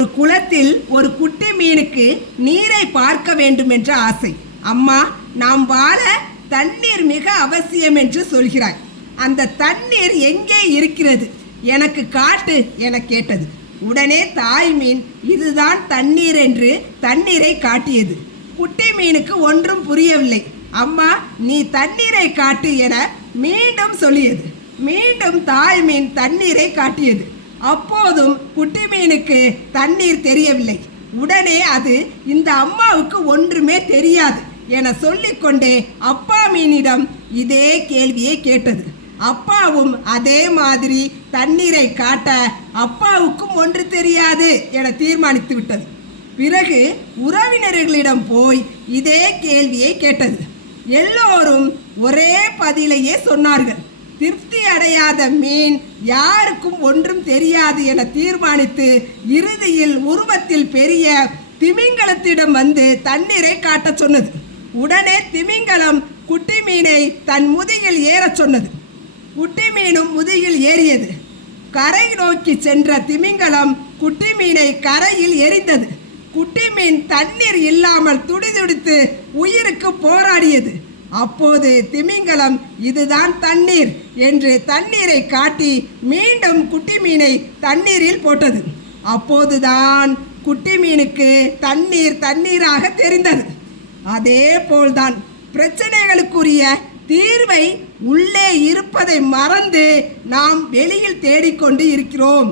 ஒரு குளத்தில் ஒரு குட்டி மீனுக்கு நீரை பார்க்க வேண்டும் என்ற ஆசை. அம்மா, நாம் வாழ தண்ணீர் மிக அவசியம் என்று சொல்கிறாய். அந்த தண்ணீர் எங்கே இருக்கிறது, எனக்கு காட்டு என கேட்டது. உடனே தாய் மீன் இதுதான் தண்ணீர் என்று தண்ணீரை காட்டியது. குட்டி மீனுக்கு ஒன்றும் புரியவில்லை. அம்மா, நீ தண்ணீரை காட்டு என மீண்டும் சொல்லியது. மீண்டும் தாய் மீன் தண்ணீரை காட்டியது. அப்போதும் குட்டி மீனுக்கு தண்ணீர் தெரியவில்லை. உடனே அது இந்த அம்மாவுக்கு ஒன்றுமே தெரியாது என சொல்லிக்கொண்டே அப்பா மீனிடம் இதே கேள்வியை கேட்டது. அப்பாவும் அதே மாதிரி தண்ணீரை காட்ட அப்பாவுக்கும் ஒன்று தெரியாது என தீர்மானித்து விட்டது. பிறகு உறவினர்களிடம் போய் இதே கேள்வியை கேட்டது. எல்லோரும் ஒரே பதிலையே சொன்னார்கள். திருப்தி அடையாத மீன் யாருக்கும் ஒன்றும் தெரியாது என தீர்மானித்து இறுதியில் உருவத்தில் பெரிய திமிங்கலத்திடம் வந்து தண்ணீரை காட்டச் சொன்னது. உடனே திமிங்கலம் குட்டி மீனை தன் முதுகில் ஏறச் சொன்னது. குட்டி மீனும் முதுகில் ஏறியது. கரை நோக்கி சென்ற திமிங்கலம் குட்டி மீனை கரையில் எறிந்தது. குட்டி மீன் தண்ணீர் இல்லாமல் துடிதுடித்து உயிருக்கு போராடியது. அப்போது திமிங்கலம் இதுதான் தண்ணீர் என்று தண்ணீரை காட்டி மீண்டும் குட்டி மீனை தண்ணீரில் போட்டது. அப்போதுதான் குட்டி மீனுக்கு தண்ணீர் தண்ணீராக தெரிந்தது. அதே போல்தான் பிரச்சனைகளுக்குரிய தீர்வை உள்ளே இருப்பதை மறந்து நாம் வெளியில் தேடிக்கொண்டு இருக்கிறோம்.